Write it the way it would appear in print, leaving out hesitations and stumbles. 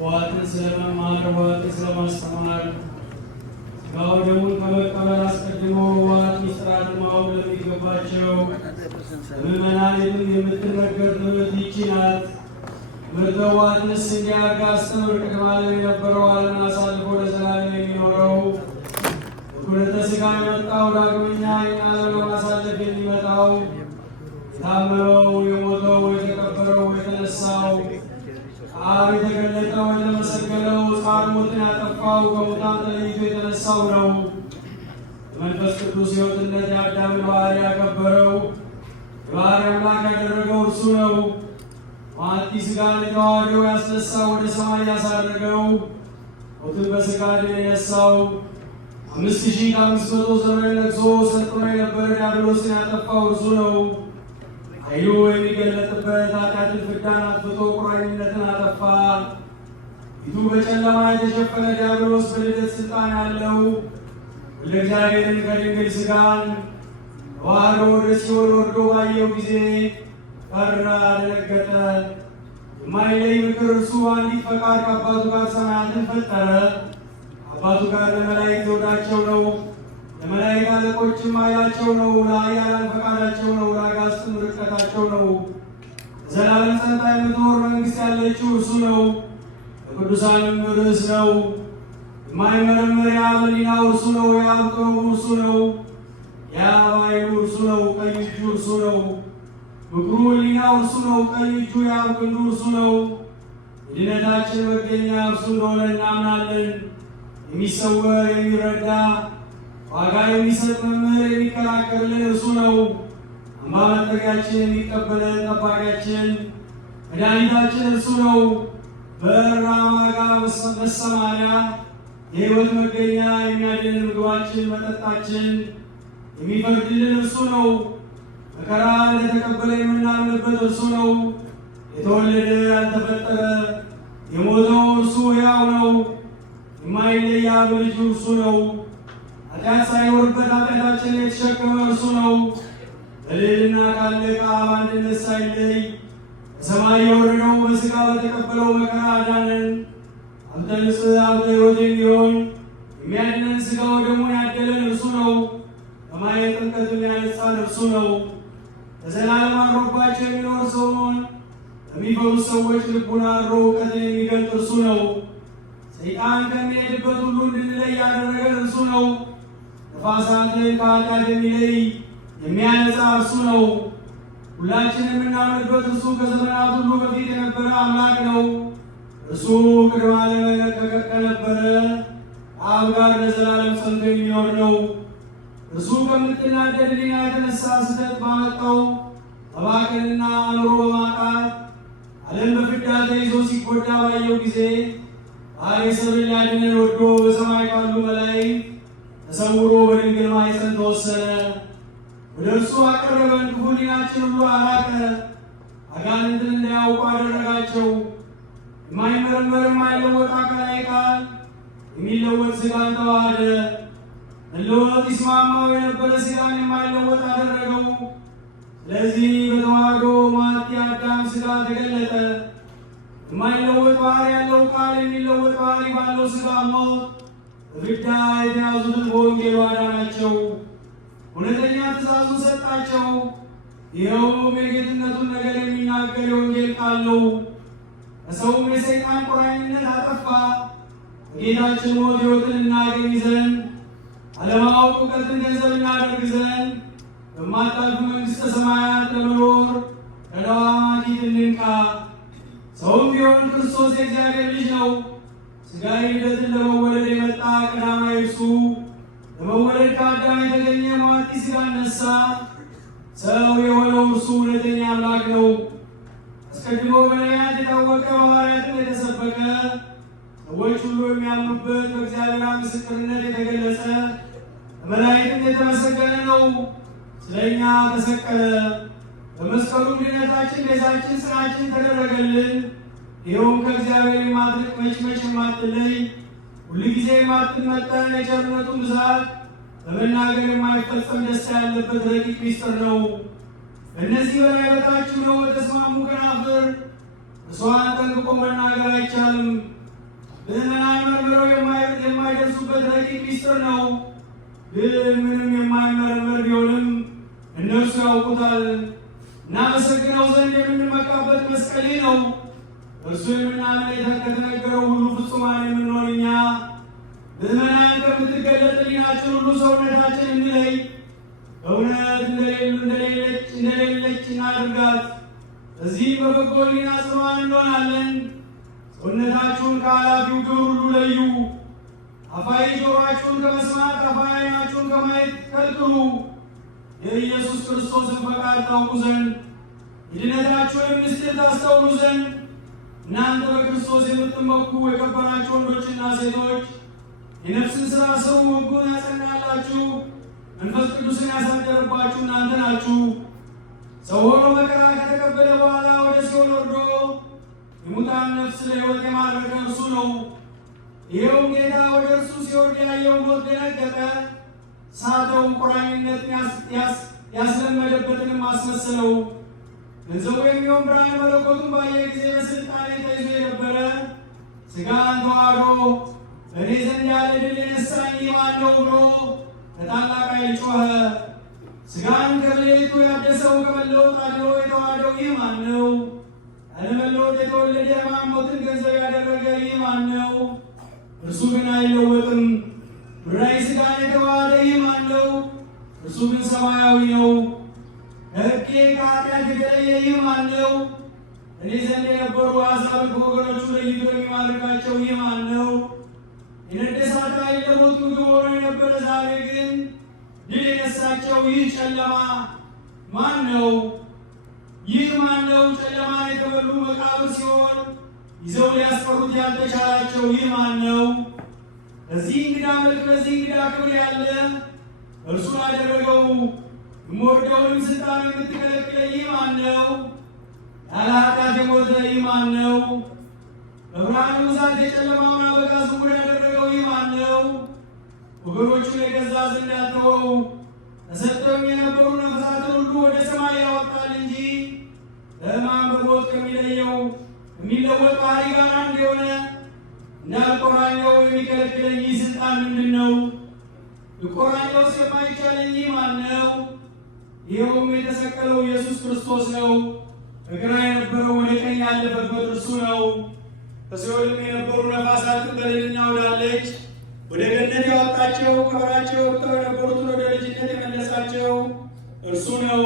ሕዋትን ስለመማር ሕዋትን ስለማስተማር ሥጋው ደሙን ከመቀበል አስቀድሞ ሕዋት ምስጢራትን ማወቅ ለሚገባቸው ምዕመናን የምትነገር ትምህርት ይህች ናት። ትምህርተ ሕዋትንስ እንዲህ አድርጋ አስተምር። ቅድመ ዓለም የነበረው ዓለምን አሳልፎ ለዘላለም የሚኖረው በኩነተ ሥጋ የመጣው ዳግመኛ ይህን ዓለም ለማሳለፍ የሚመጣው የታመመው የሞተው የተቀበረው የተነሳው አብ የተገለጠው የተመሰገነው ጻር ሞትን ያጠፋው ከሙታን ተለይቶ የተነሳው ነው። በመንፈስ ቅዱስ ሕይወትነት የአዳምን ባህሪ ያከበረው የባህሪ አምላክ ያደረገው እርሱ ነው። ማቲ ሥጋን የተዋህደው ያስነሳው ወደ ሰማይ ያሳረገው ሞትን በሥጋ ድል የነሳው 5500 ዘመን ነግሶ ሰልጥኖ የነበረ ዲያብሎስን ያጠፋው እርሱ ነው። ኃይሉ የሚገለጥበት ኃጢአትን ፍዳን አጥፍቶ ቁራኝነትን አጠፋ። ፊቱ በጨለማ የተሸፈነ ዲያብሎስ በልደት ሥልጣን ያለው ወልደ እግዚአብሔርን ከድንግል ሥጋን ተዋህዶ ወደ ሲኦል ወርዶ ባየው ጊዜ ፈራ፣ ደነገጠ። የማይለይ ምክር እርሱ አንዲት ፈቃድ ከአባቱ ጋር ሰማያትን ፈጠረ። አባቱ ጋር ለመላእክት ዘውዳቸው ነው፣ ለመላእክት አለቆችም ኃይላቸው ነው፣ ለኃያላን ፈቃዳቸው ነው፣ ለአጋዕዝትም ርቀታቸው ነው። ዘላለም ጸንታ የምትኖር መንግሥት ያለችው እርሱ ነው። ለቅዱሳንም ርዕስ ነው። የማይመረመር የአብ ሕሊናው እርሱ ነው። የአብ ጥበቡ እርሱ ነው። የአብ ኃይሉ እርሱ ነው። ቀኝ እጁ እርሱ ነው። ምክሩ ሕሊናው እርሱ ነው። ቀኝ እጁ የአብ ክንዱ እርሱ ነው። የድነታችን መገኛ እርሱ እንደሆነ እናምናለን። የሚሰወር የሚረዳ ዋጋ የሚሰጥ መምህር የሚከራከርልን እርሱ ነው። አምባ መጠጊያችን የሚቀበለን ጠባቂያችን መድኃኒታችን እርሱ ነው። በራማ ጋር መሰማሪያ የሕይወት መገኛ የሚያድንን ምግባችን መጠጣችን የሚፈርድልን እርሱ ነው። መከራ እንደተቀበለ የምናምንበት እርሱ ነው። የተወለደ ያልተፈጠረ የሞተው እርሱ ሕያው ነው። የማይለይ አብ ልጁ እርሱ ነው። ኃጢአት ሳይኖርበት ኃጢአታችንን የተሸከመ እርሱ ነው። በልዕልና ካለ ከአብ አንድነት ሳይለይ ከሰማይ የወረደው በሥጋ በተቀበለው መከራ አዳነን። ሀብተ ንጽሕ ሀብተ ሕይወት የሚሆን የሚያድነን ሥጋው ደሙን ያደለን እርሱ ነው። በማየ ጥምቀት የሚያነጻን እርሱ ነው። ለዘላለም አድሮባቸው የሚኖር ሰውን በሚፈሩት ሰዎች ልቡና አድሮ እውቀትን የሚገልጥ እርሱ ነው። ሰይጣን ከሚሄድበት ሁሉ እንድንለይ ያደረገን እርሱ ነው። ነፋሳትን ከኃጢአት የሚለይ የሚያነጻ እርሱ ነው። ሁላችን የምናምንበት እርሱ ከዘመናት ሁሉ በፊት የነበረ አምላክ ነው። እርሱ ቅድመ ዓለም ከነበረ አብ ጋር ለዘላለም ጸንቶ የሚኖር ነው። እርሱ ከምትናደድ ሕሊና የተነሳ ስህተት ባመጣው መባከንና አእምሮ በማጣት ዓለም በፍዳ ተይዞ ሲጎዳ ባየው ጊዜ ባሕርየ ሰብን ሊያድነን ወዶ በሰማይ ካሉ መላእክት ተሰውሮ በድንግል ማኅፀን ተወሰነ። ወደ እርሱ አቀረበን። ክፉ ሕሊናችን ሁሉ አራቀ። አጋንንትን እንዳያውቁ አደረጋቸው። የማይመረመር የማይለወጥ አካላዊ ቃል የሚለወጥ ሥጋን ተዋሃደ። መለወጥ ይስማማው የነበረ ሥጋን የማይለወጥ አደረገው። ስለዚህ በተዋህዶ ማቲ አዳም ሥጋ ተገለጠ። የማይለወጥ ባህሪ ያለው ቃል የሚለወጥ ባህሪ ባለው ሥጋ ሞት በፍዳ የተያዙትን በወንጌሉ አዳናቸው። እውነተኛ ትእዛዙን ሰጣቸው። ይኸውም የጌትነቱን ነገር የሚናገር የወንጌል ቃል ነው። ከሰውም የሰይጣን ቁራኝነት አጠፋ። በጌታችን ሞት ሕይወትን እናገኝ ዘንድ አለማወቅ እውቀትን ገንዘብ እናደርግ ዘንድ በማታልፍ መንግሥተ ሰማያት ለመኖር ከደዋ ማጊት እንንቃ። ሰውም ቢሆን ክርስቶስ የእግዚአብሔር ልጅ ነው። ሥጋዊ ልደትን ለመወለድ የመጣ ቀዳማዊ እርሱ ለመወለድ ከአዳም የተገኘ መዋቲ ሥጋን ነሳ። ሰው የሆነው እርሱ እውነተኛ አምላክ ነው። አስቀድሞ በነቢያት የታወቀ በሐዋርያትም የተሰበከ ሰዎች ሁሉ የሚያምኑበት በእግዚአብሔር ምስክርነት የተገለጸ በመላእክትም የተመሰገነ ነው። ስለ እኛ ተሰቀለ። በመስቀሉ ድነታችን ቤዛችን ጽናችን ተደረገልን። ይኸውም ከእግዚአብሔር የማትርቅ መች የማትለይ ሁልጊዜ የማትመጠን የቸርነቱ ብዛት በመናገር የማይፈጸም ደስታ ያለበት ረቂቅ ሚስጥር ነው። እነዚህ በላይ በታች ነው በተስማሙ ከናፍር እሷን ጠንቅቆ መናገር አይቻልም። ምዕመናን መርምረው የማይደርሱበት ረቂቅ ሚስጥር ነው። ግን ምንም የማይመረመር ቢሆንም እነርሱ ያውቁታል። እናመሰግነው ዘንድ የምንመካበት መስቀሌ ነው። እርሱ የምናምን ከተነገረው ሁሉ ፍጹማን የምንሆን እኛ ምዕመናን ከምትገለጥ ሕሊናችን ሁሉ ሰውነታችን እንለይ። እውነት እንደሌለች እናድርጋት። እዚህም በበጎ ሕሊና ጽኑዓን እንሆናለን። ሰውነታችሁን ከኃላፊው ግብር ሁሉ ለዩ። አፋዊ ጆሮአችሁን ከመስማት አፋዊ ዓይናችሁን ከማየት ከልክሉ። የኢየሱስ ክርስቶስን ፈቃድ ታውቁ ዘንድ የድነታችሁንም ምስጢር ታስተውሉ ዘንድ እናንተ በክርስቶስ የምትመኩ የከበራችሁ ወንዶችና ሴቶች የነፍስን ሥራ ስሩ። ሕጉን ያጸናላችሁ መንፈስ ቅዱስን ያሳደረባችሁ እናንተ ናችሁ። ሰው ሆኖ መከራ ከተቀበለ በኋላ ወደ ሲኦል ወርዶ የሙታን ነፍስ ለሕይወት የማረከ እርሱ ነው። ይኸውም ጌታ ወደ እርሱ ሲወርድ ያየው ሞት ደነገጠ፣ ሳተው፣ ቁራኝነትን ያስለመደበትንም አስመሰለው። ገንዘቡ የሚሆን ብርሃነ መለኮቱን ባየ ጊዜ በስልጣኔ ተይዞ የነበረ ሥጋን ተዋህዶ በእኔ ዘንድ ያለ ድል የነሳኝ ይህ ማን ነው ብሎ በታላቅ ኃይል ጮኸ። ሥጋን ከብልቱ ያደሰው ከመለወጥ አድሮ የተዋህደው ይህ ማን ነው? ያለመለወጥ የተወለደ ሕማም ሞትን ገንዘብ ያደረገ ይህ ማን ነው? እርሱ ግን አይለወጥም። ብራይ ሥጋን የተዋሃደ ይህ ማን ነው? እርሱ ግን ሰማያዊ ነው። ከሕጌ ከኃጢአት የተለየ ይህ ማን ነው? እኔ ዘንድ የነበሩ አሕዛብን ከወገኖቹ ለይቶ የሚማርካቸው ይህ ማን ነው? የነደሳት ኃይል ለሞት ምግብ ሆኖ የነበረ ዛሬ ግን ድል የነሳቸው ይህ ጨለማ ማን ነው? ይህ ማን ነው? ጨለማን የተበሉ መቃብር ሲሆን ይዘው ሊያስቀሩት ያልተቻላቸው ይህ ማን ነው? በዚህ እንግዳ መልክ በዚህ እንግዳ ክብር ያለ እርሱ ላደረገው የምወደውንም ስልጣን የምትከለክለኝ ይህ ማን ነው? ያለ ኃጢአት የሞተ ይህ ማን ነው? በብርሃኑ ብዛት የጨለማውን አበጋዝ ዕውር ያደረገው ይህ ማን ነው? ወገኖቹን የገዛ ዘንድ ያልተወው ተሰጥተውም የነበሩ ነፍሳትን ሁሉ ወደ ሰማይ ያወጣል እንጂ በሕማም በሞት ከሚለየው የሚለወጥ ባህሪ ጋር አንድ የሆነ እንዳልቆራኘው የሚከለክለኝ ይህ ስልጣን ምንድን ነው? ልቆራኘውስ የማይቻለኝ ይህ ማን ነው? ይኸውም የተሰቀለው ኢየሱስ ክርስቶስ ነው። በግራ የነበረው ወደ ቀኝ ያለፈበት እርሱ ነው። በሲኦልም የነበሩ ነፋሳትን በልልና ወዳለች ወደ ገነት ያወጣቸው ከበራቸው ወጥተው የነበሩትን ወደ ልጅነት የመለሳቸው እርሱ ነው።